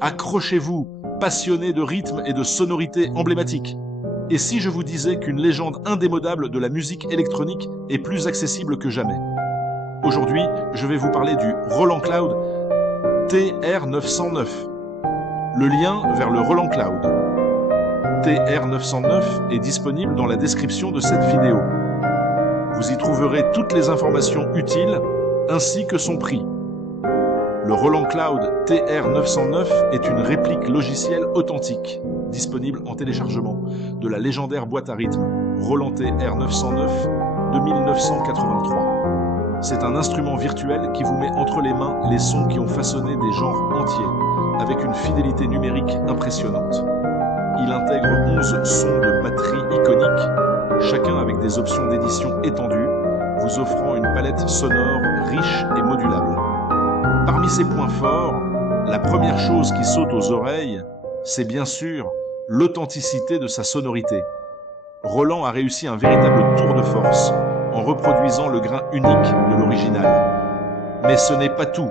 Accrochez-vous, passionnés de rythme et de sonorités emblématiques. Et si je vous disais qu'une légende indémodable de la musique électronique est plus accessible que jamais? Aujourd'hui, je vais vous parler du Roland Cloud TR-909. Le lien vers le Roland Cloud TR-909 est disponible dans la description de cette vidéo. Vous y trouverez toutes les informations utiles ainsi que son prix. Le Roland Cloud TR-909 est une réplique logicielle authentique, disponible en téléchargement, de la légendaire boîte à rythme Roland TR-909 de 1983. C'est un instrument virtuel qui vous met entre les mains les sons qui ont façonné des genres entiers, avec une fidélité numérique impressionnante. Il intègre 11 sons de batterie iconiques, chacun avec des options d'édition étendues, vous offrant une palette sonore riche et modulable. Parmi ses points forts, la première chose qui saute aux oreilles, c'est bien sûr l'authenticité de sa sonorité. Roland a réussi un véritable tour de force en reproduisant le grain unique de l'original. Mais ce n'est pas tout.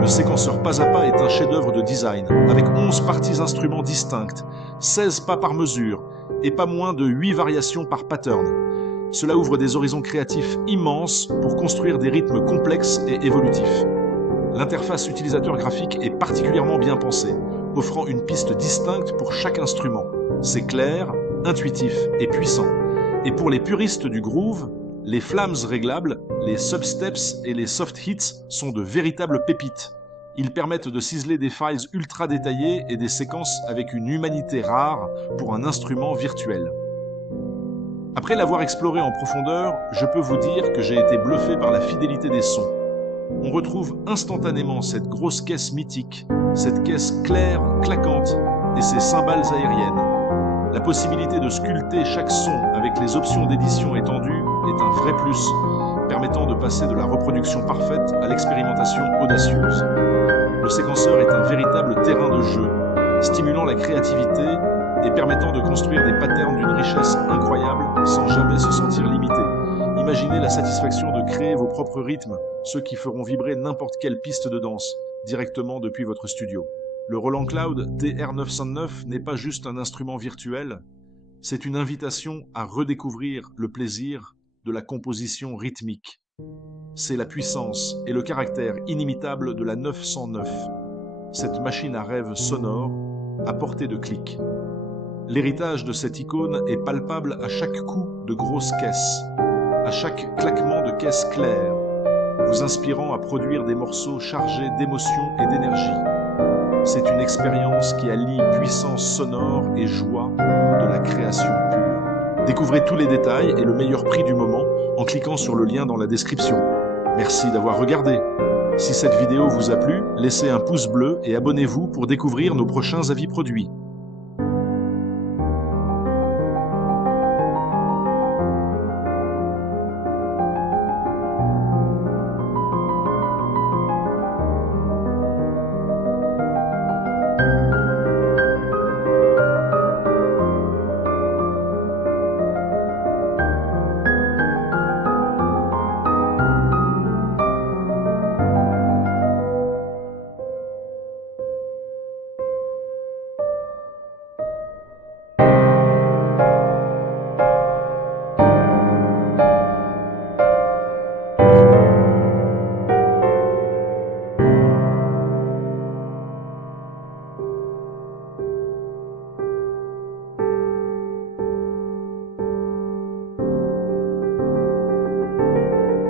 Le séquenceur pas à pas est un chef-d'œuvre de design, avec 11 parties instruments distinctes, 16 pas par mesure, et pas moins de 8 variations par pattern. Cela ouvre des horizons créatifs immenses pour construire des rythmes complexes et évolutifs. L'interface utilisateur graphique est particulièrement bien pensée, offrant une piste distincte pour chaque instrument. C'est clair, intuitif et puissant. Et pour les puristes du groove, les flams réglables, les substeps et les soft hits sont de véritables pépites. Ils permettent de ciseler des files ultra détaillées et des séquences avec une humanité rare pour un instrument virtuel. Après l'avoir exploré en profondeur, je peux vous dire que j'ai été bluffé par la fidélité des sons. On retrouve instantanément cette grosse caisse mythique, cette caisse claire, claquante et ses cymbales aériennes. La possibilité de sculpter chaque son avec les options d'édition étendues est un vrai plus, permettant de passer de la reproduction parfaite à l'expérimentation audacieuse. Le séquenceur est un véritable terrain de jeu, stimulant la créativité et permettant de construire des patterns d'une richesse incroyable sans jamais se sentir limité. Imaginez la satisfaction de créer vos propres rythmes, ceux qui feront vibrer n'importe quelle piste de danse, directement depuis votre studio. Le Roland Cloud TR-909 n'est pas juste un instrument virtuel, c'est une invitation à redécouvrir le plaisir de la composition rythmique. C'est la puissance et le caractère inimitable de la 909, cette machine à rêve sonore à portée de clic. L'héritage de cette icône est palpable à chaque coup de grosse caisse, à chaque claquement de caisse claire, vous inspirant à produire des morceaux chargés d'émotion et d'énergie. C'est une expérience qui allie puissance sonore et joie de la création pure. Découvrez tous les détails et le meilleur prix du moment en cliquant sur le lien dans la description. Merci d'avoir regardé. Si cette vidéo vous a plu, laissez un pouce bleu et abonnez-vous pour découvrir nos prochains avis produits.